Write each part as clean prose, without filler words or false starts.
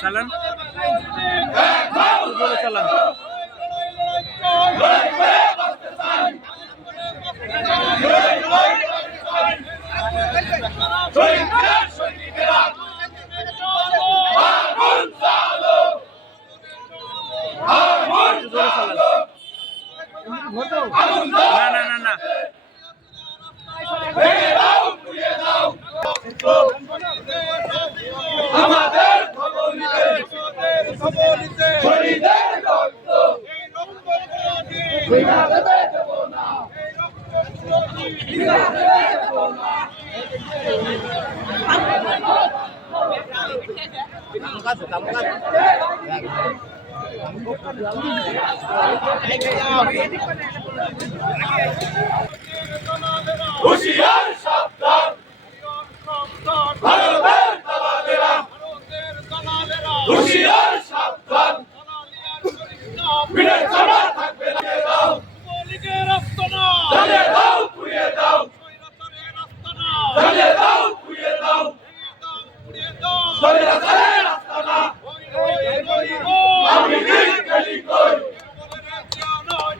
চালান চালান না না না না আমাদের শহীদের রক্ত হুঁশিয়ার সাবধান ভারতের দালালেরা হুঁশিয়ার সাবধান বিবেচনা থাকবে না জ্বালিয়ে দাও পুড়িয়ে দাও জ্বালিয়ে দাও পুড়িয়ে দাও স্বৈরাচারের আস্তানা আমি গেলি কই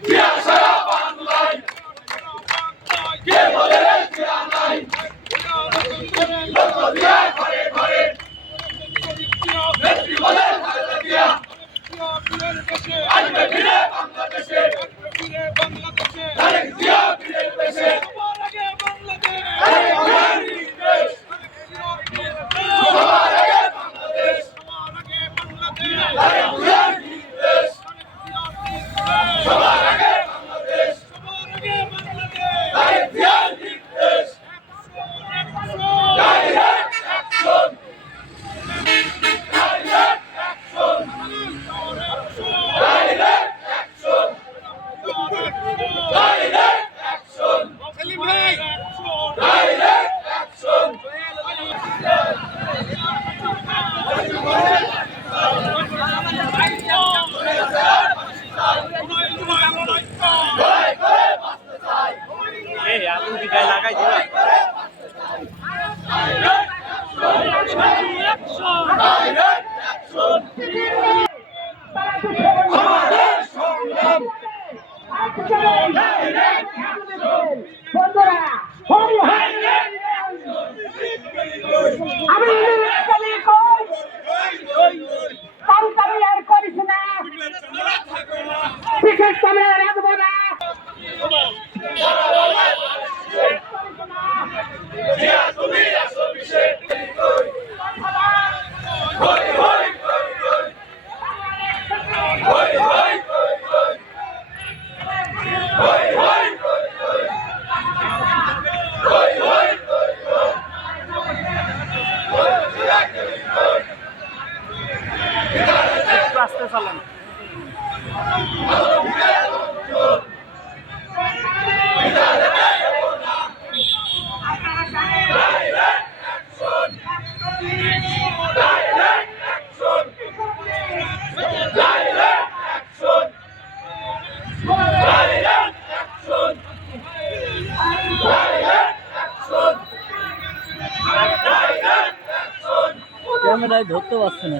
জিয়া সারা বাংলায় কে বলে রে জিয়া নাই লক্ষ্য দিয়া ঘরে ঘরে নেত্রী বলে খালেদা জিয়া আসবে ফিরে বাংলাদেশে তারেক জিয়া ফিরে দেশে সবার আগে বাংলাদেশ তারেক জিয়ার নির্দেশ সবার আগে বাংলাদেশ তারেক জিয়ার নির্দেশ direct action direct action direct action direct action direct action আগুন কি গায়ে লাগাই দিবা আমাদের সংগ্রাম বিশেষ করে রাখবো না তুমি আসো বিশেষ হই হই হই হই হই হই আস্তে চালান ক্যামেরায় ধরতে পারছে না।